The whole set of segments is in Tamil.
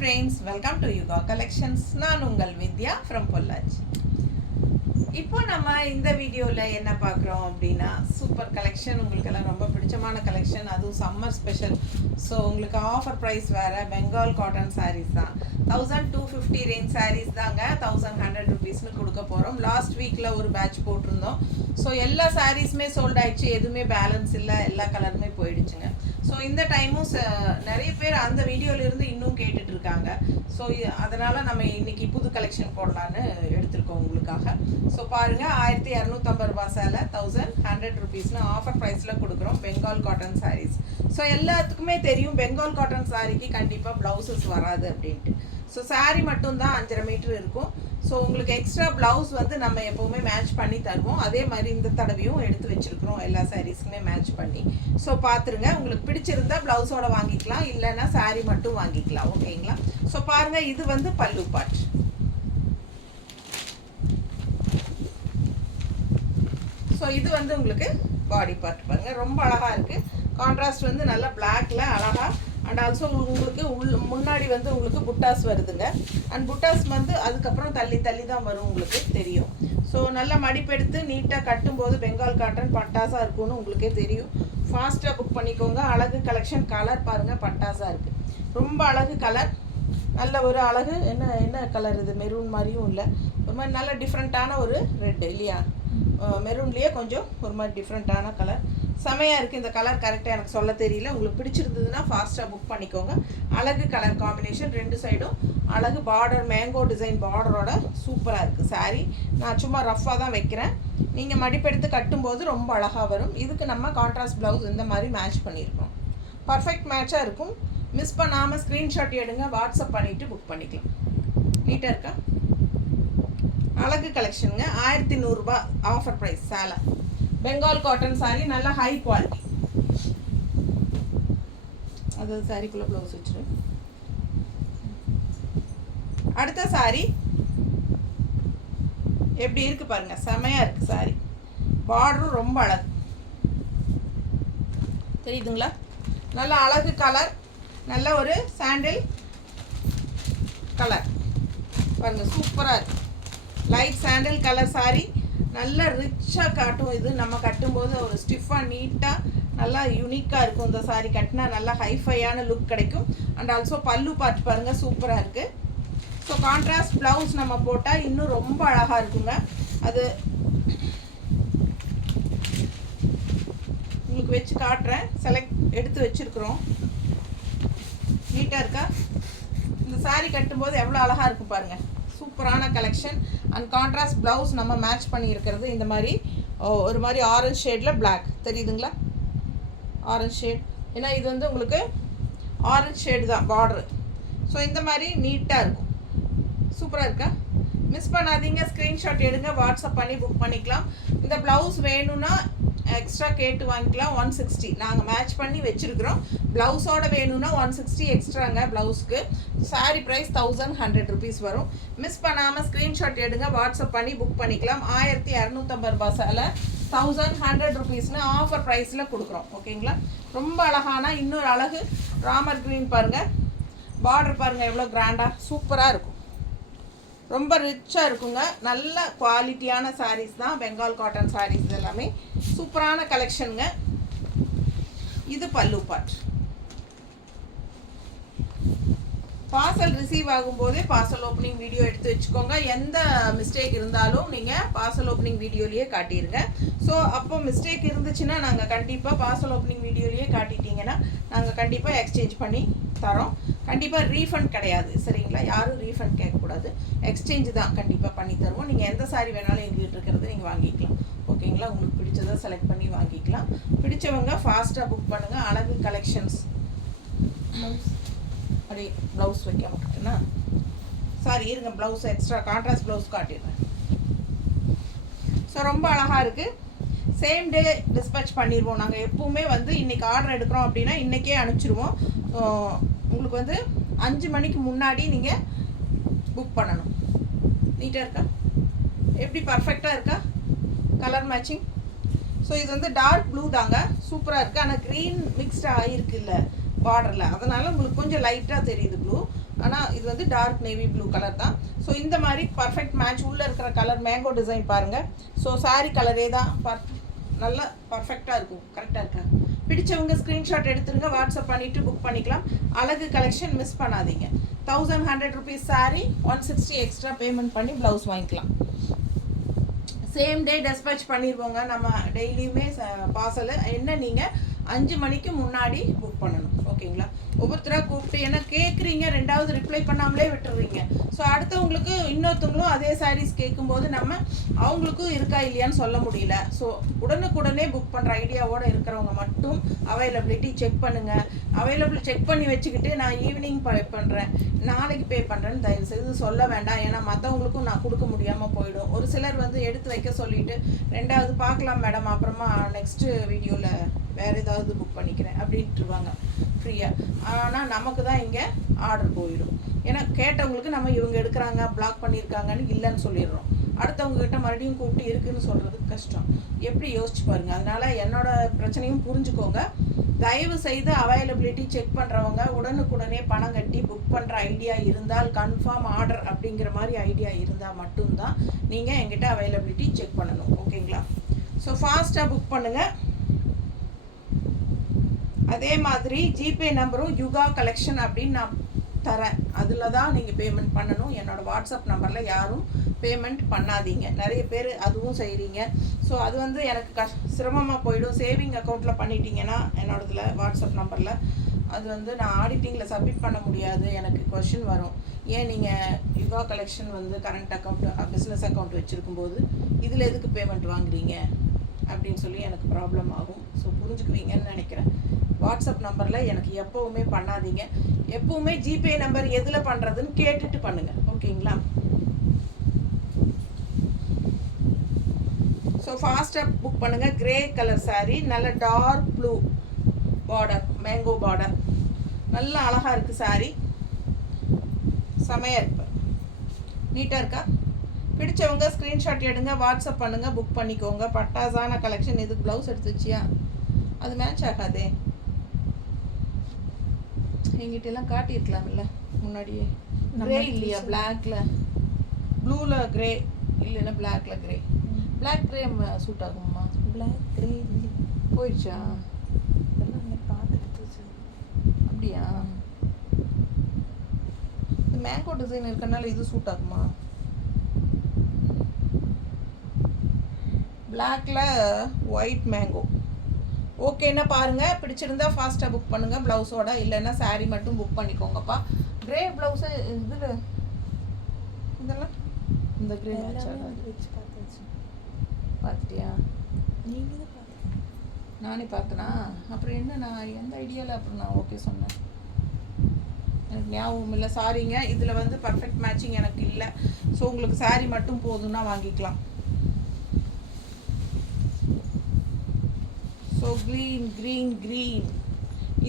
friends, welcome to Yuga Collections. நான் உங்கள் வித்யா from பொள்ளாச்சி. இப்போ நம்ம இந்த வீடியோல என்ன பார்க்குறோம் அப்படின்னா சூப்பர் கலெக்ஷன். உங்களுக்கு எல்லாம் ரொம்ப பிடிச்சமான கலெக்ஷன், அதுவும் சம்மர் ஸ்பெஷல். ஸோ உங்களுக்கு ஆஃபர் ப்ரைஸ் வேறு. பெங்கால் காட்டன் சாரீஸ் தான். 1250 ரேஞ்ச் சாரீஸ் தாங்க 1100 rupeesனு கொடுக்க போகிறோம். லாஸ்ட் வீக்கில் ஒரு பேட்ச் போட்டிருந்தோம். ஸோ எல்லா சாரீஸுமே சோல்ட் ஆயிடுச்சு, எதுவுமே பேலன்ஸ் இல்லை, எல்லா கலருமே போயிடுச்சுங்க. ஸோ இந்த டைமும் நிறைய பேர் அந்த வீடியோலேருந்து இன்னும் கேட்டுட்டு இருக்காங்க. ஸோ அதனால் நம்ம இன்னைக்கு புது கலெக்ஷன் போடலான்னு எடுத்திருக்கோம் உங்களுக்காக. ஸோ பாருங்கள், 1250 ரூபா சேலை 1100 rupeesனு ஆஃபர் ப்ரைஸில் கொடுக்குறோம். பெங்கால் காட்டன் சாரீஸ். ஸோ எல்லாத்துக்குமே தெரியும் பெங்கால் காட்டன் சாரீக்கு கண்டிப்பாக ப்ளவுசஸ் வராது அப்படின்ட்டு. ஸோ சாரீ மட்டும்தான் 5.5 மீட்டர் இருக்கும். ஸோ உங்களுக்கு எக்ஸ்ட்ரா ப்ளவுஸ் வந்து நம்ம எப்போவுமே மேட்ச் பண்ணி தருவோம். அதே மாதிரி இந்த தடவையும் எடுத்து வச்சுருக்குறோம் எல்லா சாரீஸ்க்குமே மேட்ச் பண்ணி. ஸோ பார்த்துருங்க, உங்களுக்கு பிடிச்சிருந்தா ப்ளவுஸோட வாங்கிக்கலாம், இல்லைன்னா சாரீ மட்டும் வாங்கிக்கலாம். ஓகேங்களா? ஸோ பாருங்கள், இது வந்து பல்லு பார்ட். ஸோ இது வந்து உங்களுக்கு பாடி பார்ட். பாருங்கள், ரொம்ப அழகாக இருக்குது. கான்ட்ராஸ்ட் வந்து நல்லா பிளாக்ல அழகாக. அண்ட் ஆல்சோ உங்களுக்கு முன்னாடி வந்து உங்களுக்கு புட்டாஸ் வருதுங்க. அண்ட் புட்டாஸ் வந்து அதுக்கப்புறம் தள்ளி தள்ளி தான் வரும், உங்களுக்கு தெரியும். ஸோ நல்லா மடிப்பெடுத்து நீட்டாக கட்டும்போது பெங்கால் காட்டன் பட்டாஸாக இருக்கும்னு உங்களுக்கே தெரியும். ஃபாஸ்ட்டாக புக் பண்ணிக்கோங்க. அழகு கலெக்ஷன். கலர் பாருங்கள், பட்டாஸாக இருக்குது. ரொம்ப அழகு கலர். நல்ல ஒரு அழகு. என்ன கலர் இது? மெரூன் மாதிரியும் இல்லை, ஒரு மாதிரி நல்ல டிஃப்ரெண்ட்டான ஒரு ரெட் இல்லையா? மெரூன்லேயே கொஞ்சம் ஒரு மாதிரி டிஃப்ரெண்ட்டான கலர். செமையாக இருக்குது இந்த கலர். கரெக்டாக எனக்கு சொல்ல தெரியல. உங்களுக்கு பிடிச்சிருந்ததுன்னா ஃபாஸ்ட்டாக புக் பண்ணிக்கோங்க. அழகு கலர் காம்பினேஷன். ரெண்டு சைடும் அழகு பார்டர், மேங்கோ டிசைன் பார்டரோட சூப்பராக இருக்குது சாரீ. நான் சும்மா ரஃப்பாக தான் வைக்கிறேன். நீங்கள் மடிப்பெடுத்து கட்டும்போது ரொம்ப அழகாக வரும். இதுக்கு நம்ம கான்ட்ராஸ்ட் ப்ளவுஸ் இந்த மாதிரி மேட்ச் பண்ணியிருக்கோம். பர்ஃபெக்ட் மேட்சாக இருக்கும். மிஸ் பண்ணாமல் ஸ்க்ரீன்ஷாட் எடுங்க, வாட்ஸ்அப் பண்ணிவிட்டு புக் பண்ணிக்கலாம். நீட்டாக இருக்கா? அழகு கலெக்ஷனுங்க. 1100 ரூபா ஆஃபர் ப்ரைஸ் சேலை. பெங்கால் காட்டன் சாரீ, நல்ல ஹை குவாலிட்டி. அது சாரீக்குள்ளே ப்ளவுஸ் வச்சுரு. அடுத்த சாரீ எப்படி இருக்கு பாருங்க, செமையாக இருக்குது சாரீ. பார்டரும் ரொம்ப அழகு, தெரியுதுங்களா? நல்ல அழகு கலர். நல்ல ஒரு சாண்டில் கலர் பாருங்க, சூப்பராக இருக்கு. லைட் சாண்டில் கலர் சாரீ. நல்ல ரிச்சாக காட்டும். இது நம்ம கட்டும்போது ஒரு ஸ்டிஃபாக நீட்டாக நல்லா யூனிக்காக இருக்கும். இந்த சாரீ கட்டினா நல்லா ஹைஃபையான லுக் கிடைக்கும். அண்ட் ஆல்சோ பல்லு பார்த்து பாருங்கள், சூப்பராக இருக்குது. ஸோ கான்ட்ராஸ்ட் ப்ளவுஸ் நம்ம போட்டால் இன்னும் ரொம்ப அழகாக இருக்குங்க. அது உங்களுக்கு வச்சு காட்டுறேன். எடுத்து வச்சுருக்குறோம். நீட்டாக இருக்கா? இந்த சாரீ கட்டும்போது எவ்வளோ அழகாக இருக்கும் பாருங்கள். சூப்பரான கலெக்ஷன். அண்ட் கான்ட்ராஸ்ட் ப்ளவுஸ் நம்ம மேட்ச் பண்ணியிருக்கிறது இந்த மாதிரி ஒரு மாதிரி ஆரஞ்ச் ஷேடில் பிளாக், தெரியுதுங்களா? Orange shade. ஏன்னா இது வந்து உங்களுக்கு ஆரஞ்ச் ஷேடு தான் பார்டரு. ஸோ இந்த மாதிரி நீட்டாக இருக்கும். சூப்பராக இருக்கா? மிஸ் பண்ணாதீங்க, ஸ்க்ரீன்ஷாட் எடுங்க, வாட்ஸ்அப் பண்ணி புக் பண்ணிக்கலாம். இந்த ப்ளவுஸ் வேணும்னா எக்ஸ்ட்ரா கேட்டு வாங்கிக்கலாம். 160 நாங்கள் மேட்ச் பண்ணி வச்சுருக்குறோம். ப்ளவுஸோட வேணும்னா 160 எக்ஸ்ட்ராங்க ப்ளவுஸ்க்கு. சாரீ ப்ரைஸ் 1100 rupees வரும். மிஸ் பண்ணாமல் ஸ்க்ரீன்ஷாட் எடுங்க, வாட்ஸ்அப் பண்ணி புக் பண்ணிக்கலாம். 1250 ரூபா சேலை 1100 rupeesனு ஆஃபர் ப்ரைஸில் கொடுக்குறோம். ஓகேங்களா? ரொம்ப அழகான இன்னொரு அழகு ராமர் க்ரீன் பாருங்கள். பார்டர் பாருங்கள் எவ்வளோ கிராண்டாக சூப்பராக இருக்கும். ரொம்ப ரிச்சாக இருக்குங்க. நல்ல குவாலிட்டியான சாரீஸ் தான் பெங்கால் காட்டன் சாரீஸ். எல்லாமே சூப்பரான கலெக்ஷனுங்க. இது பல்லு பார்ட். பார்சல் ரிசீவ் ஆகும்போதே பார்சல் ஓப்பனிங் வீடியோ எடுத்து வச்சுக்கோங்க. எந்த மிஸ்டேக் இருந்தாலும் நீங்கள் பார்சல் ஓப்பனிங் வீடியோலேயே காட்டிடுங்க. ஸோ அப்போ மிஸ்டேக் இருந்துச்சுன்னா நாங்கள் கண்டிப்பாக பார்சல் ஓப்பனிங் வீடியோலேயே காட்டிட்டீங்கன்னா நாங்கள் கண்டிப்பாக எக்ஸ்சேஞ்ச் பண்ணி தரோம். கண்டிப்பாக ரீஃபண்ட் கிடையாது, சரிங்களா? யாரும் ரீஃபண்ட் கேட்கக்கூடாது. எக்ஸ்சேஞ்ச் தான் கண்டிப்பாக பண்ணி தருவோம். நீங்கள் எந்த சாரீ வேணாலும் எங்ககிட்ட இருக்கிறது நீங்கள் வாங்கிக்கலாம். ஓகேங்களா? உங்களுக்கு பிடிச்சதை செலக்ட் பண்ணி வாங்கிக்கலாம். பிடிச்சவங்க ஃபாஸ்ட்டாக புக் பண்ணுங்கள். அழகு கலெக்ஷன்ஸ். அப்படி ப்ளவுஸ் வைக்க மாட்டேன்னா சாரி இருங்க, ப்ளவுஸ் எக்ஸ்ட்ரா கான்ட்ராஸ்ட் ப்ளவுஸ் காட்டிடுறேன். ஸோ ரொம்ப அழகாக இருக்குது. சேம் டே டிஸ்பேச் பண்ணிடுவோம். நாங்கள் எப்பவுமே வந்து இன்றைக்கி ஆர்டர் எடுக்கிறோம் அப்படின்னா இன்றைக்கே அனுப்பிச்சிடுவோம். உங்களுக்கு வந்து 5 மணிக்கு முன்னாடி நீங்கள் புக் பண்ணணும். நீட்டாக இருக்கா? எப்படி பர்ஃபெக்டாக இருக்கா? Colour matching. ஸோ இது வந்து டார்க் ப்ளூ தாங்க, சூப்பராக இருக்குது. ஆனால் க்ரீன் மிக்ஸ்டாக ஆகிருக்கு இல்லை பார்டரில், அதனால் உங்களுக்கு கொஞ்சம் லைட்டாக தெரியுது ப்ளூ. ஆனால் இது வந்து டார்க் நேவி ப்ளூ கலர் தான். ஸோ இந்த மாதிரி பர்ஃபெக்ட் மேட்ச். உள்ளே இருக்கிற கலர் மேங்கோ டிசைன் பாருங்கள். ஸோ சாரீ கலரே தான் நல்லா பர்ஃபெக்டாக இருக்கும். கரெக்டாக இருக்கா? பிடிச்சவங்க ஸ்க்ரீன்ஷாட் எடுத்துருங்க, வாட்ஸ்அப் பண்ணிவிட்டு புக் பண்ணிக்கலாம். அழகு கலெக்ஷன் மிஸ் பண்ணாதீங்க. 1100 rupees சாரீ, 160 எக்ஸ்ட்ரா பேமெண்ட் பண்ணி ப்ளவுஸ் வாங்கிக்கலாம். சேம் டே டெஸ்பேச் பண்ணிடுவோங்க. நம்ம டெய்லியுமே பார்சல் என்ன நீங்கள் 5 மணிக்கு முன்னாடி புக் பண்ணணும். ஓகேங்களா? ஒவ்வொருத்தராக கூப்பிட்டு ஏன்னா கேட்குறீங்க, 2வது ரிப்ளை பண்ணாமலே விட்டுறீங்க. ஸோ அடுத்தவங்களுக்கு இன்னொருத்தவங்களும் அதே சாரீஸ் கேட்கும்போது நம்ம அவங்களுக்கும் இருக்கா இல்லையான்னு சொல்ல முடியல. ஸோ உடனுக்குடனே புக் பண்ணுற ஐடியாவோடு இருக்கிறவங்க மட்டும் அவைலபிலிட்டி செக் பண்ணுங்கள். அவைலபிள் செக் பண்ணி வச்சுக்கிட்டு நான் ஈவினிங் பே பண்ணுறேன், நாளைக்கு பே பண்ணுறேன்னு தயவுசெய்து சொல்ல வேண்டாம். ஏன்னா மற்றவங்களுக்கும் நான் கொடுக்க முடியாமல் போயிடும். ஒரு சிலர் வந்து எடுத்து வைக்க சொல்லிவிட்டு 2வது பார்க்கலாம் மேடம், அப்புறமா நெக்ஸ்ட்டு வீடியோவில் வேறு ஏதாவது புக் பண்ணிக்கிறேன் அப்படின்ட்டுருவாங்க ஃப்ரீயாக. ஆனால் நமக்கு தான் இங்கே ஆர்டர் போயிடும். ஏன்னா கேட்டவங்களுக்கு நம்ம இவங்க எடுக்கிறாங்க பிளாக் பண்ணியிருக்காங்கன்னு இல்லைன்னு சொல்லிடுறோம். அடுத்தவங்ககிட்ட மறுபடியும் கூப்பிட்டு இருக்குன்னு சொல்கிறது கஷ்டம். எப்படி யோசிச்சு பாருங்கள். அதனால் என்னோடய பிரச்சனையும் புரிஞ்சுக்கோங்க. தயவு செய்து அவைலபிலிட்டி செக் பண்ணுறவங்க உடனுக்குடனே பணம் கட்டி புக் பண்ணுற ஐடியா இருந்தால், கன்ஃபார்ம் ஆர்டர் அப்படிங்கிற மாதிரி ஐடியா இருந்தால் மட்டும்தான் நீங்கள் எங்கிட்ட அவைலபிலிட்டி செக் பண்ணணும். ஓகேங்களா? ஸோ ஃபாஸ்ட்டாக புக் பண்ணுங்கள். அதே மாதிரி ஜிபே நம்பரும் யுகா கலெக்ஷன் அப்படின்னு நான் தரேன். அதில் தான் நீங்கள் பேமெண்ட் பண்ணணும். என்னோடய வாட்ஸ்அப் நம்பரில் யாரும் பேமெண்ட் பண்ணாதீங்க. நிறைய பேர் அதுவும் செய்கிறீங்க. ஸோ அது வந்து எனக்கு சிரமமாக போயிடும். சேவிங் அக்கௌண்ட்டில் பண்ணிட்டீங்கன்னா என்னோடதில் வாட்ஸ்அப் நம்பரில் அது வந்து நான் ஆடிட்டிங்கில் சப்மிட் பண்ண முடியாது. எனக்கு கொஷின் வரும், ஏன் நீங்கள் யுகா கலெக்ஷன் வந்து கரண்ட் அக்கௌண்ட் பிஸ்னஸ் அக்கௌண்ட் வச்சுருக்கும்போது இதில் எதுக்கு பேமெண்ட் வாங்குறீங்க அப்படின்னு சொல்லி எனக்கு ப்ராப்ளம் ஆகும். ஸோ புரிஞ்சுக்குவீங்கன்னு நினைக்கிறேன். வாட்ஸ்அப் நம்பரில் எனக்கு எப்போவுமே பண்ணாதீங்க. எப்போவுமே ஜிபே நம்பர் எதில் பண்ணுறதுன்னு கேட்டுட்டு பண்ணுங்கள். ஓகேங்களா? ஸோ ஃபாஸ்ட்டாக புக் பண்ணுங்கள். கிரே கலர் சாரீ, நல்ல dark blue border, mango border, நல்ல அழகாக இருக்குது சாரீ. செமையாக இருக்கு, நீட்டாக இருக்கா? பிடிச்சவங்க ஸ்க்ரீன்ஷாட் எடுங்க, வாட்ஸ்அப் பண்ணுங்கள், புக் பண்ணிக்கோங்க. பட்டாசான கலெக்ஷன். இதுக்கு ப்ளவுஸ் எடுத்து வச்சியா? அது மேட்ச் ஆகாதே. எங்கிட்டெல்லாம் காட்டியிருக்கலாம்ல முன்னாடியே. க்ரே இல்லையா? பிளாக்ல ப்ளூவில் க்ரே இல்லைன்னா பிளாக்ல க்ரே. பிளாக் க்ரே சூட் ஆகுமா? பிளாக் க்ரே போயிடுச்சா? பார்த்துட்டு அப்படியா? இந்த மேங்கோ டிசைன் இருக்கனால இது சூட் ஆகுமா? பிளாக்ல ஒயிட் மேங்கோ. ஓகேன்னா பாருங்கள். பிடிச்சிருந்தா ஃபாஸ்ட்டாக புக் பண்ணுங்கள் ப்ளவுஸோட. இல்லைன்னா சாரீ மட்டும் புக் பண்ணிக்கோங்கப்பா. க்ரே ப்ளவுஸு இதில் இதெல்லாம் இந்த க்ரே வச்சு பார்த்துட்டியா? நீங்கள் தான் பார்த்து நானே பார்த்தேனா? அப்புறம் என்ன, நான் எந்த ஐடியாவில் அப்புறம் நான் ஓகே சொன்னேன், எனக்கு ஞாபகம் இல்லை. சாரிங்க. இதில் வந்து பர்ஃபெக்ட் மேட்சிங் எனக்கு இல்லை. ஸோ உங்களுக்கு சாரீ மட்டும் போதும்னா வாங்கிக்கலாம். ஸோ க்ரீன்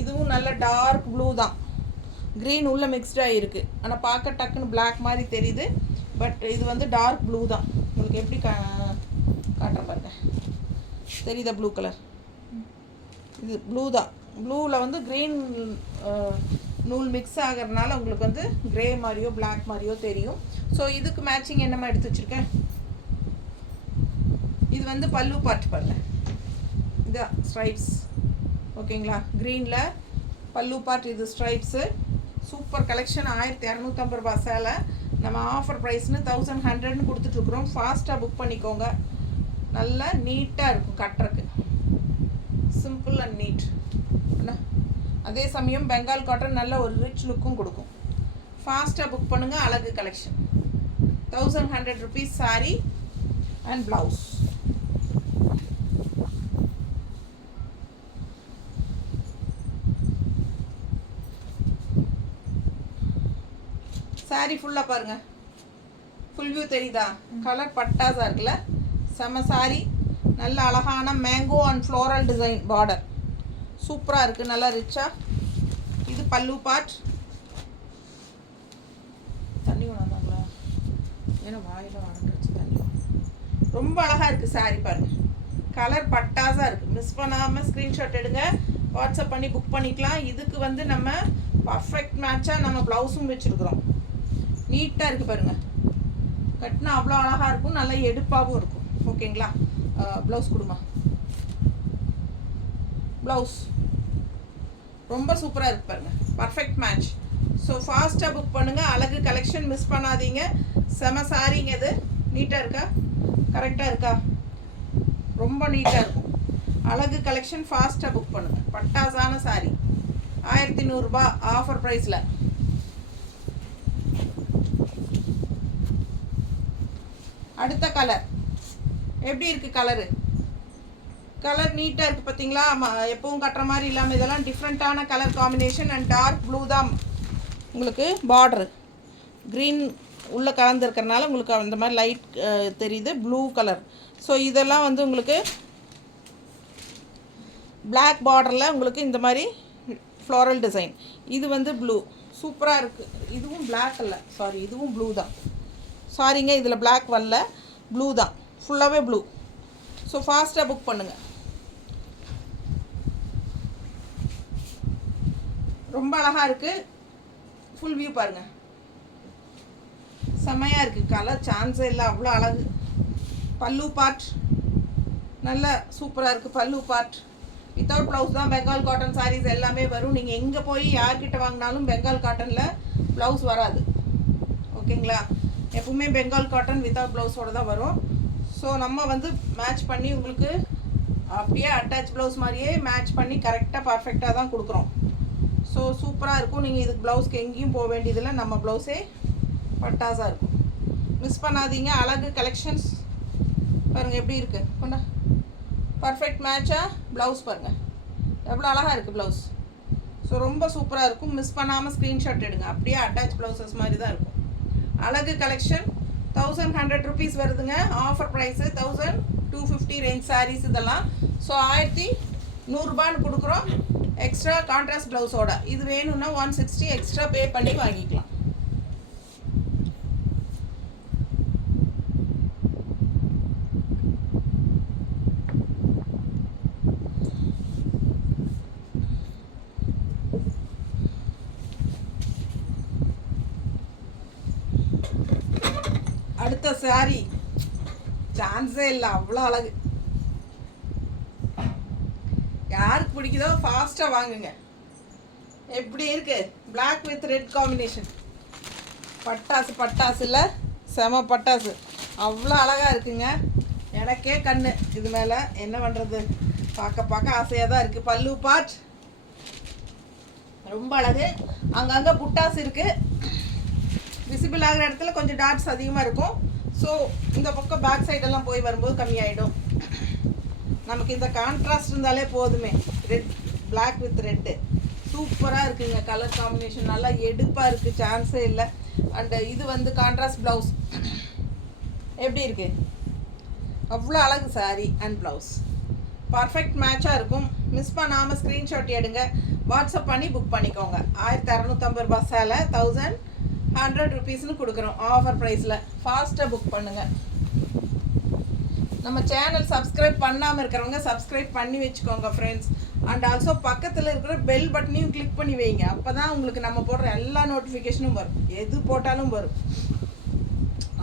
இதுவும் நல்ல டார்க் ப்ளூ தான். க்ரீன் உள்ள மிக்ஸ்டாக இருக்குது. ஆனால் பார்க்க டக்குன்னு பிளாக் மாதிரி தெரியுது. பட் இது வந்து டார்க் ப்ளூ தான். உங்களுக்கு எப்படி காட்டுற பாருங்க, தெரியுதா? Blue colour. இது ப்ளூ தான். ப்ளூவில் வந்து க்ரீன் நூல் மிக்ஸ் ஆகிறதுனால உங்களுக்கு வந்து க்ரே மாதிரியோ பிளாக் மாதிரியோ தெரியும். ஸோ இதுக்கு மேட்சிங் என்னமா எடுத்து வச்சுருக்கேன். இது வந்து பல்லு பார்ட் பாருங்க, இதான் ஸ்ட்ரைப்ஸ். ஓகேங்களா? க்ரீனில் பல்லு பார்ட், இது ஸ்ட்ரைப்ஸு. Super collection. 1250 ரூபா சேலை. நம்ம ஆஃபர் ப்ரைஸ்னு 1100ன்னு கொடுத்துட்ருக்குறோம். ஃபாஸ்ட்டாக புக் பண்ணிக்கோங்க. நல்லா நீட்டாக இருக்கும் கட்டுறக்கு. Simple and NEET. அதே சமயம் பெங்கால் காட்டன் நல்ல ஒரு ரிச் லுக்கும் கொடுக்கும். ஃபாஸ்ட்டாக புக் பண்ணுங்கள். அழகு collection. 1100 rupees sari and blouse. Sari ஃபுல்லாக பாருங்கள். ஃபுல் வியூ தெரியுதா? கலர் பட்டாஸாக இருக்குல்ல? செம சாரீ. நல்ல அழகான mango and floral design border. சூப்பராக இருக்குது, நல்லா ரிச்சாக. இது பல்லு பார்ட். தண்ணி கொண்டாந்தாங்களா? ஏன்னா வாயில் வளர்ந்துருச்சு தண்ணி. ரொம்ப அழகாக இருக்குது சாரீ பாருங்கள். கலர் பட்டாஸாக இருக்குது. மிஸ் பண்ணாமல் ஸ்க்ரீன்ஷாட் எடுங்க, வாட்ஸ்அப் பண்ணி புக் பண்ணிக்கலாம். இதுக்கு வந்து நம்ம பர்ஃபெக்ட் மேட்சாக நம்ம ப்ளவுஸும் வச்சுருக்குறோம். நீட்டாக இருக்குது பாருங்கள். கட்டினா அவ்வளோ அழகாக இருக்கும், நல்லா எடுப்பாகவும் இருக்கும். ஓகேங்களா? ப்ளவுஸ் கொடுமா. ப்ளவுஸ் ரொம்ப சூப்பராக இருக்கு பாருங்கள். Perfect match. ஸோ ஃபாஸ்ட்டாக புக் பண்ணுங்கள். அழகு கலெக்ஷன் மிஸ் பண்ணாதீங்க. செம சாரிங்க இது. நீட்டாக இருக்கா? கரெக்டாக இருக்கா? ரொம்ப நீட்டாக இருக்கும். அழகு கலெக்ஷன் ஃபாஸ்ட்டாக புக் பண்ணுங்கள். பட்டாசான சாரி 1100 ரூபாய் ஆஃபர் ப்ரைஸில். அடுத்த கலர் எப்படி இருக்குது? கலர் நீட்டாக இருக்குது பார்த்தீங்களா? எப்பவும் கட்டுற மாதிரி இல்லாமல் இதெல்லாம் டிஃப்ரெண்ட்டான colour combination. And dark blue தான் உங்களுக்கு பார்டரு. க்ரீன் உள்ளே கலந்துருக்கிறனால உங்களுக்கு அந்த மாதிரி லைட் தெரியுது, ப்ளூ கலர். ஸோ இதெல்லாம் வந்து உங்களுக்கு பிளாக் பார்டரில் உங்களுக்கு இந்த மாதிரி ஃப்ளோரல் டிசைன். இது வந்து ப்ளூ சூப்பராக இருக்குது. இதுவும் பிளாக் இல்லை, சாரி, இதுவும் ப்ளூ தான். சாரிங்க, இதில் பிளாக் வரல, ப்ளூ தான், ஃபுல்லாகவே ப்ளூ. ஸோ ஃபாஸ்ட்டாக புக் பண்ணுங்கள். ரொம்ப அழகாக இருக்குது. ஃபுல் வியூ பாருங்கள். செம்மையாக இருக்குது. கலர் சான்ஸே இல்லை, அவ்வளோ அழகு. பல்லு பார்ட் நல்லா சூப்பராக இருக்குது. பல்லு பார்ட் வித்தவுட் ப்ளவுஸ் தான். பெங்கால் காட்டன் சாரீஸ் எல்லாமே வரும். நீங்கள் எங்கே போய் யார்கிட்ட வாங்கினாலும் பெங்கால் காட்டனில் ப்ளவுஸ் வராது. ஓகேங்களா? எப்பவுமே பெங்கால் காட்டன் வித்தவுட் ப்ளவுஸோடு தான் வரும். ஸோ நம்ம வந்து மேட்ச் பண்ணி உங்களுக்கு அப்படியே அட்டாச் ப்ளவுஸ் மாதிரியே மேட்ச் பண்ணி கரெக்டாக பர்ஃபெக்டாக தான் கொடுக்குறோம். ஸோ சூப்பராக இருக்கும். நீங்கள் இதுக்கு ப்ளவுஸ்க்கு எங்கேயும் போக வேண்டியதில்லை. நம்ம ப்ளவுஸே பட்டாஸாக இருக்கும். மிஸ் பண்ணாதீங்க. அழகு கலெக்ஷன்ஸ் பாருங்கள் எப்படி இருக்குது. கொண்டா பர்ஃபெக்ட் மேட்சாக ப்ளவுஸ் பாருங்கள் எவ்வளோ அழகாக இருக்குது ப்ளவுஸ். ஸோ ரொம்ப சூப்பராக இருக்கும். மிஸ் பண்ணாமல் ஸ்க்ரீன்ஷாட் எடுங்க. அப்படியே அட்டாச் ப்ளவுசஸ் மாதிரி தான் இருக்கும். அழகு கலெக்ஷன் 1100 rupees வருதுங்க. ஆஃபர் ப்ரைஸு 1250 ரேஞ்ச் சாரீஸ் இதெல்லாம். ஸோ 1100 ரூபான்னு கொடுக்குறோம். எக்ஸ்ட்ரா கான்ட்ராஸ்ட் ப்ளவுஸோட. இது வேணும்னா 160 எக்ஸ்ட்ரா பே பண்ணி வாங்கிக்கலாம். அடுத்த சாரி சான்ஸே இல்லை, அவ்வளோ அழகு. யாருக்கு பிடிக்குதோ ஃபாஸ்ட்டாக வாங்குங்க. எப்படி இருக்கு? Black with red combination. பட்டாசு இல்லை, செம பட்டாசு. அவ்வளோ அழகாக இருக்குங்க. எனக்கே கண்ணு இது மேலே. என்ன பண்ணுறது, பார்க்க ஆசையாக தான் இருக்குது. பல்லு பார்ட் ரொம்ப அழகு. அங்கங்கே புட்டாஸ் இருக்குது. விசிபிள் ஆகிற இடத்துல கொஞ்சம் டாட்ஸ் அதிகமாக இருக்கும். ஸோ இந்த பக்கம் பேக் சைடெல்லாம் போய் வரும்போது கம்மியாயிடும். நமக்கு இந்த கான்ட்ராஸ்ட் இருந்தாலே போதுமே. ரெட், பிளாக் வித் ரெட்டு சூப்பராக இருக்குங்க. கலர் காம்பினேஷன் நல்லா எடுப்பாக இருக்குது, சான்ஸே இல்லை. அண்டு இது வந்து கான்ட்ராஸ்ட் ப்ளவுஸ் எப்படி இருக்குது? அவ்வளோ அழகு சாரி அண்ட் ப்ளவுஸ். பர்ஃபெக்ட் மேட்சாக இருக்கும். மிஸ் பண்ணாமல் ஸ்க்ரீன்ஷாட் எடுங்க. வாட்ஸ்அப் பண்ணி புக் பண்ணிக்கோங்க. 1650 ரூபாய் சேலை 1100 rupeesனு கொடுக்குறோம் ஆஃபர் ப்ரைஸில். ஃபாஸ்ட்டாக புக் பண்ணுங்கள். நம்ம சேனல் சப்ஸ்கிரைப் பண்ணாமல் இருக்கிறவங்க சப்ஸ்கிரைப் பண்ணி வச்சுக்கோங்க ஃப்ரெண்ட்ஸ். அண்ட் ஆல்சோ பக்கத்தில் இருக்கிற பெல் பட்டனையும் கிளிக் பண்ணி வைங்க. அப்போ தான் உங்களுக்கு நம்ம போடுற எல்லா நோட்டிஃபிகேஷனும் வரும், எது போட்டாலும் வரும்.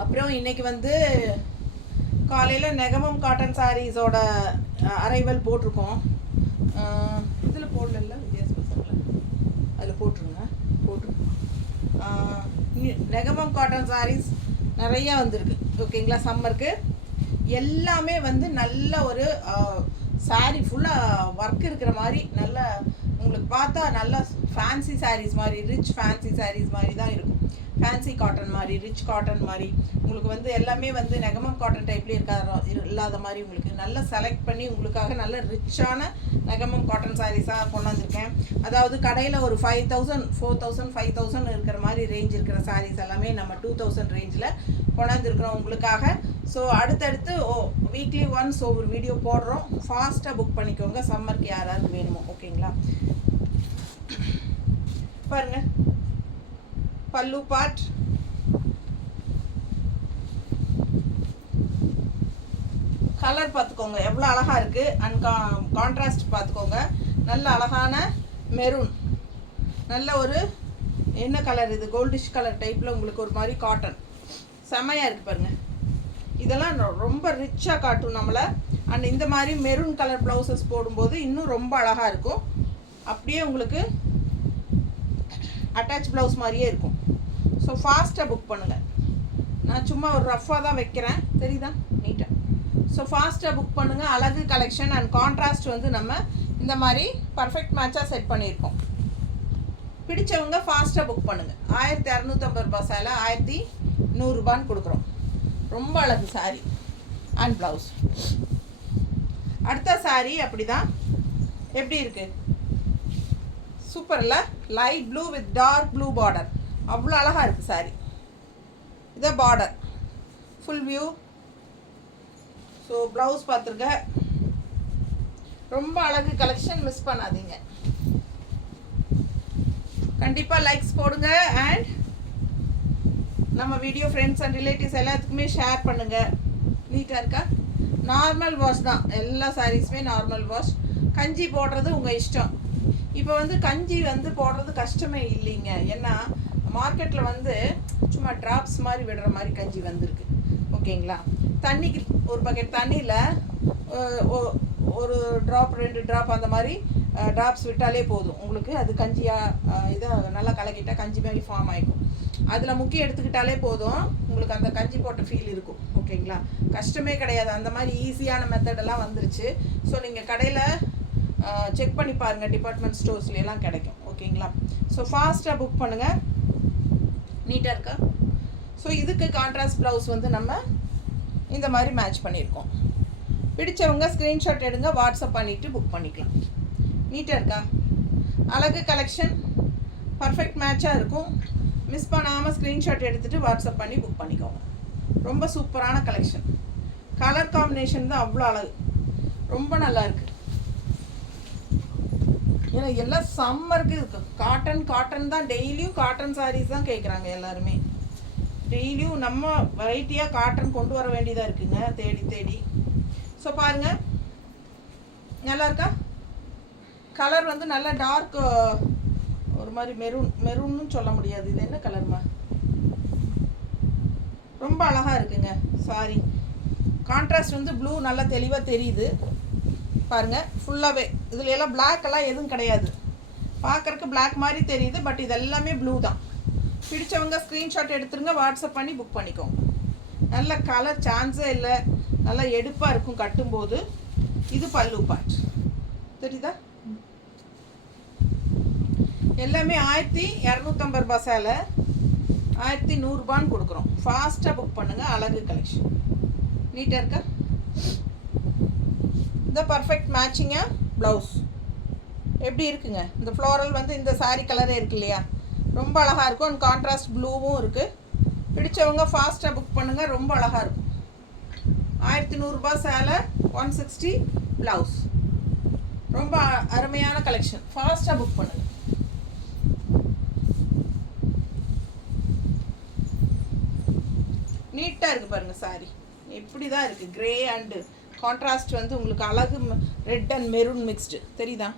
அப்புறம் இன்றைக்கி வந்து காலையில் நெகமம் காட்டன் சாரீஸோட அரைவல் போட்டிருக்கோம். இதில் போடல, வித்தியாச பசங்களில் அதில் போட்டுருங்க. நெகமம் காட்டன் சாரீஸ் நிறையா வந்திருக்கு. ஓகேங்களா? சம்மருக்கு எல்லாமே வந்து நல்ல ஒரு சாரீ ஃபுல்லாக ஒர்க் இருக்கிற மாதிரி, நல்ல உங்களுக்கு பார்த்தா நல்லா ஃபேன்சி சாரீஸ் மாதிரி, ரிச் ஃபேன்சி சாரீஸ் மாதிரி தான் இருக்கும். ஃபேன்சி காட்டன் மாதிரி, ரிச் காட்டன் மாதிரி உங்களுக்கு வந்து எல்லாமே வந்து நெகமம் காட்டன் டைப்லேயே இல்லாத மாதிரி உங்களுக்கு நல்லா செலக்ட் பண்ணி உங்களுக்காக நல்ல ரிச்சான நெகமம் காட்டன் சாரீஸாக கொண்டாந்துருக்கேன். அதாவது கடையில் ஒரு 5000, 4000, 5000 இருக்கிற மாதிரி ரேஞ்ச் இருக்கிற சாரீஸ் எல்லாமே நம்ம 2000 ரேஞ்சில் கொண்டாந்துருக்குறோம் உங்களுக்காக. ஸோ அடுத்தடுத்து வீக்லி ஒன்ஸ் ஒவ்வொரு வீடியோ போடுறோம். ஃபாஸ்ட்டாக புக் பண்ணிக்கோங்க. சம்மருக்கு யாராவது வேணுமோ. ஓகேங்களா? பாருங்கள் பல்லு பார்ட் கலர் பார்த்துக்கோங்க எவ்வளோ அழகாக இருக்குது. அண்ட் கான்ட்ராஸ்ட் பார்த்துக்கோங்க. நல்ல அழகான மெரூன். நல்ல ஒரு என்ன கலர் இது, கோல்டிஷ் கலர் டைப்பில் உங்களுக்கு ஒரு மாதிரி காட்டன் செமையாக இருக்குது பாருங்கள். இதெல்லாம் ரொம்ப ரிச்சாக காட்டும் நம்மளை. அண்ட் இந்த மாதிரி மெரூன் கலர் ப்ளவுசஸ் போடும்போது இன்னும் ரொம்ப அழகாக இருக்கும். அப்படியே உங்களுக்கு அட்டாச் ப்ளவுஸ் மாதிரியே இருக்கும். ஸோ ஃபாஸ்ட்டாக புக் பண்ணுங்கள். நான் சும்மா ஒரு ரஃப்பாக தான் வைக்கிறேன், தெரியுதா நீட்டாக. ஸோ ஃபாஸ்ட்டாக புக் பண்ணுங்கள். அழகு கலெக்ஷன் அண்ட் கான்ட்ராஸ்ட் வந்து நம்ம இந்த மாதிரி பர்ஃபெக்ட் மேட்சாக செட் பண்ணியிருக்கோம். பிடிச்சவங்க ஃபாஸ்ட்டாக புக் பண்ணுங்கள். 1250 ரூபாய் சேலை 1100 கொடுக்குறோம். ரொம்ப அழகு சாரீ அண்ட் ப்ளவுஸ். அடுத்த சாரீ அப்படி தான், எப்படி இருக்குது, சூப்பர் இல்லை? Light blue with dark blue border, அவ்வளோ அழகாக இருக்குது சாரீ. இதான் border, full view. So blouse பார்த்துருங்க, ரொம்ப அழகு கலெக்ஷன், மிஸ் பண்ணாதீங்க. கண்டிப்பாக லைக்ஸ் போடுங்க. அண்ட் நம்ம வீடியோ ஃப்ரெண்ட்ஸ் அண்ட் ரிலேட்டிவ்ஸ் எல்லாத்துக்குமே ஷேர் பண்ணுங்கள். நீட்டாக இருக்கா? நார்மல் வாஷ் தான், எல்லா சாரீஸுமே நார்மல் வாஷ். கஞ்சி போடுறது உங்கள் இஷ்டம். இப்போ வந்து கஞ்சி வந்து போடுறது கஷ்டமே இல்லைங்க. ஏன்னா மார்க்கெட்டில் வந்து சும்மா ட்ராப்ஸ் மாதிரி விடுற மாதிரி கஞ்சி வந்திருக்கு. ஓகேங்களா? தண்ணிக்கு ஒரு பக்கெட் தண்ணியில் ஒரு ட்ராப் 2 ட்ராப் அந்த மாதிரி ட்ராப்ஸ் விட்டாலே போதும் உங்களுக்கு. அது கஞ்சியாக இதை நல்லா கலக்கிட்டால் கஞ்சி மாதிரி ஃபார்ம் ஆகிக்கும். அதில் முக்கிய எடுத்துக்கிட்டாலே போதும், உங்களுக்கு அந்த கஞ்சி போட்ட ஃபீல் இருக்கும். ஓகேங்களா? கஷ்டமே கிடையாது. அந்த மாதிரி ஈஸியான மெத்தடெல்லாம் வந்துருச்சு. ஸோ நீங்கள் கடையில் செக் பண்ணி பாருங்கள், டிபார்ட்மெண்ட் ஸ்டோர்ஸ்லாம் கிடைக்கும். ஓகேங்களா? ஸோ ஃபாஸ்ட்டாக புக் பண்ணுங்கள். நீட்டாக இருக்கா? ஸோ இதுக்கு கான்ட்ராஸ்ட் ப்ளவுஸ் வந்து நம்ம இந்த மாதிரி மேட்ச் பண்ணியிருக்கோம். பிடிச்சவங்க ஸ்க்ரீன்ஷாட் எடுங்க, வாட்ஸ்அப் பண்ணிவிட்டு புக் பண்ணிக்கலாம். நீட்டாக இருக்கா? அழகு கலெக்ஷன், பர்ஃபெக்ட் மேட்சாக இருக்கும். மிஸ் பண்ணாமல் ஸ்க்ரீன்ஷாட் எடுத்துகிட்டு வாட்ஸ்அப் பண்ணி புக் பண்ணிக்கோங்க. ரொம்ப சூப்பரான கலெக்ஷன். கலர் காம்பினேஷன் தான் அவ்வளோ அழகு, ரொம்ப நல்லா இருக்குது. ஏன்னா எல்லாம் சம்மருக்கு இருக்குது. காட்டன் தான், டெய்லியும் காட்டன் சாரீஸ் தான் கேட்குறாங்க எல்லாருமே. டெய்லியும் நம்ம வெரைட்டியாக காட்டன் கொண்டு வர வேண்டியதாக இருக்குங்க, தேடி தேடி. ஸோ பாருங்கள், நல்லா இருக்கா? கலர் வந்து நல்லா டார்க், ஒரு மாதிரி மெரூன்னு சொல்ல முடியாது. இது என்ன கலர்மா? ரொம்ப அழகாக இருக்குங்க சாரி. கான்ட்ராஸ்ட் வந்து ப்ளூ நல்லா தெளிவாக தெரியுது பாருங்கள். ஃபுல்லாகவே இதில் எல்லாம் பிளாக் எல்லாம் எதுவும் கிடையாது. பார்க்குறக்கு பிளாக் மாதிரி தெரியுது, பட் இது எல்லாமே ப்ளூ தான். பிடிச்சவங்க ஸ்க்ரீன்ஷாட் எடுத்துருங்க, வாட்ஸ்அப் பண்ணி புக் பண்ணிக்கோங்க. நல்ல கலர் சான்ஸே இல்லை, நல்லா எடுப்பாக இருக்கும் கட்டும்போது. இது பல்லு பார்ட், தெரியுதா? எல்லாமே 1250 ரூபாய் சேலை 1100 கொடுக்குறோம். ஃபாஸ்ட்டாக புக் பண்ணுங்கள். அழகு கலெக்ஷன், நீட்டாக இருக்கா? இந்த பர்ஃபெக்ட் மேட்சிங்காக ப்ளவுஸ் எப்படி இருக்குங்க? இந்த ஃப்ளோரல் வந்து இந்த சாரீ கலரே இருக்கு இல்லையா? ரொம்ப அழகாக இருக்கும். அண்ட் கான்ட்ராஸ்ட் ப்ளூவும் இருக்குது. பிடிச்சவங்க ஃபாஸ்ட்டாக புக் பண்ணுங்கள், ரொம்ப அழகாக இருக்கும். 1100 ரூபாய் சேலை 160 ப்ளவுஸ், ரொம்ப அருமையான கலெக்ஷன். ஃபாஸ்ட்டாக புக் பண்ணுங்கள். நீட்டாக இருக்குது பாருங்கள் சாரி, எப்படி தான் இருக்குது. க்ரே அண்டு கான்ட்ராஸ்ட் வந்து உங்களுக்கு அழகு ரெட் அண்ட் மெரூன் மிக்ஸ்டு, தெரியுதா?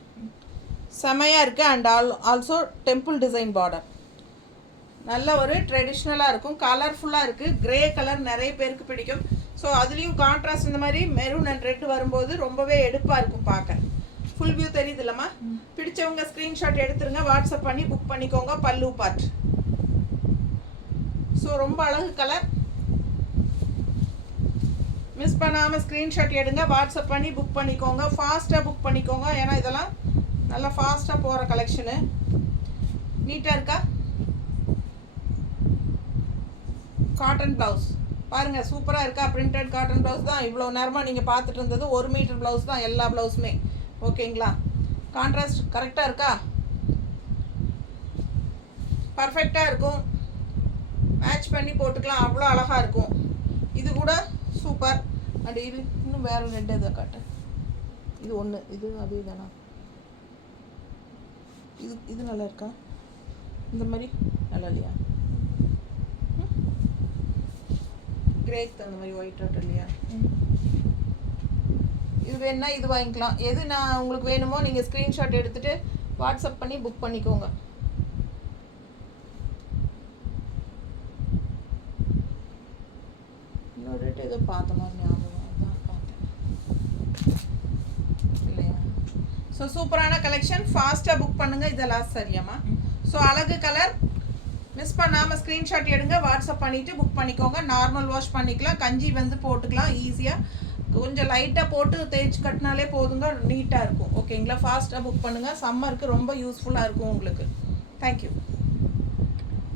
செமையாக இருக்குது. And also temple design border, நல்ல ஒரு ட்ரெடிஷ்னலாக இருக்கும். கலர்ஃபுல்லாக இருக்குது. க்ரே கலர் நிறைய பேருக்கு பிடிக்கும். ஸோ அதுலேயும் கான்ட்ராஸ்ட் இந்த மாதிரி மெரூன் அண்ட் ரெட் வரும்போது ரொம்பவே எடுப்பாக இருக்கும் பார்க்க. ஃபுல் வியூ தெரியுது இல்லைம்மா? பிடிச்சவங்க ஸ்க்ரீன்ஷாட் எடுத்துருங்க, வாட்ஸ்அப் பண்ணி புக் பண்ணிக்கோங்க. பல்லு பார்ட். ஸோ ரொம்ப அழகு கலர், மிஸ் பண்ணாமல் ஸ்க்ரீன்ஷாட் எடுங்க, வாட்ஸ்அப் பண்ணி புக் பண்ணிக்கோங்க. ஃபாஸ்ட்டாக புக் பண்ணிக்கோங்க, ஏன்னா இதெல்லாம் நல்லா ஃபாஸ்ட்டாக போகிற கலெக்ஷனு. நீட்டாக இருக்கா? காட்டன் ப்ளவுஸ் பாருங்கள், சூப்பராக இருக்கா? பிரிண்டட் காட்டன் ப்ளவுஸ் தான். இவ்வளோ நேரமாக நீங்கள் பார்த்துட்டு இருந்தது 1 மீட்டர் ப்ளவுஸ் தான், எல்லா ப்ளவுஸுமே. ஓகேங்களா? கான்ட்ராஸ்ட் கரெக்டாக இருக்கா? பர்ஃபெக்டாக இருக்கும். மேட்ச் பண்ணி போட்டுக்கலாம், அவ்வளோ அழகாக இருக்கும். இது கூட சூப்பர். அண்ட் இது இன்னும் வேறு 2 இதை காட்டு. இது ஒன்று, இது அதே தானா? இது நல்லா இருக்கா? இந்த மாதிரி நல்லா இல்லையா? கிரேக்கு தகுந்த மாதிரி ஒயிட் அவுட் இல்லையா? இது வேணுன்னா இது வாங்கிக்கலாம். எது நான் உங்களுக்கு வேணுமோ நீங்கள் ஸ்க்ரீன்ஷாட் எடுத்துகிட்டு வாட்ஸ்அப் பண்ணி புக் பண்ணிக்கோங்க. ஏதோ பார்த்த மாதிரி ஞாபகம் அதான் பார்த்தேன் இல்லையா. ஸோ சூப்பரான கலெக்ஷன், ஃபாஸ்ட்டாக புக் பண்ணுங்கள். இது லாஸ்ட் சரியாம்மா. ஸோ அழகு கலர் மிஸ் பண்ணாமல் ஸ்க்ரீன்ஷாட் எடுங்க, வாட்ஸ்அப் பண்ணிவிட்டு புக் பண்ணிக்கோங்க. நார்மல் வாஷ் பண்ணிக்கலாம், கஞ்சி வந்து போட்டுக்கலாம் ஈஸியாக. கொஞ்சம் லைட்டாக போட்டு தேய்ச்சி கட்டினாலே போதுங்க, நீட்டாக இருக்கும். ஓகேங்களா, ஃபாஸ்ட்டாக புக் பண்ணுங்கள். சம்மருக்கு ரொம்ப யூஸ்ஃபுல்லாக இருக்கும் உங்களுக்கு. தேங்க்யூ.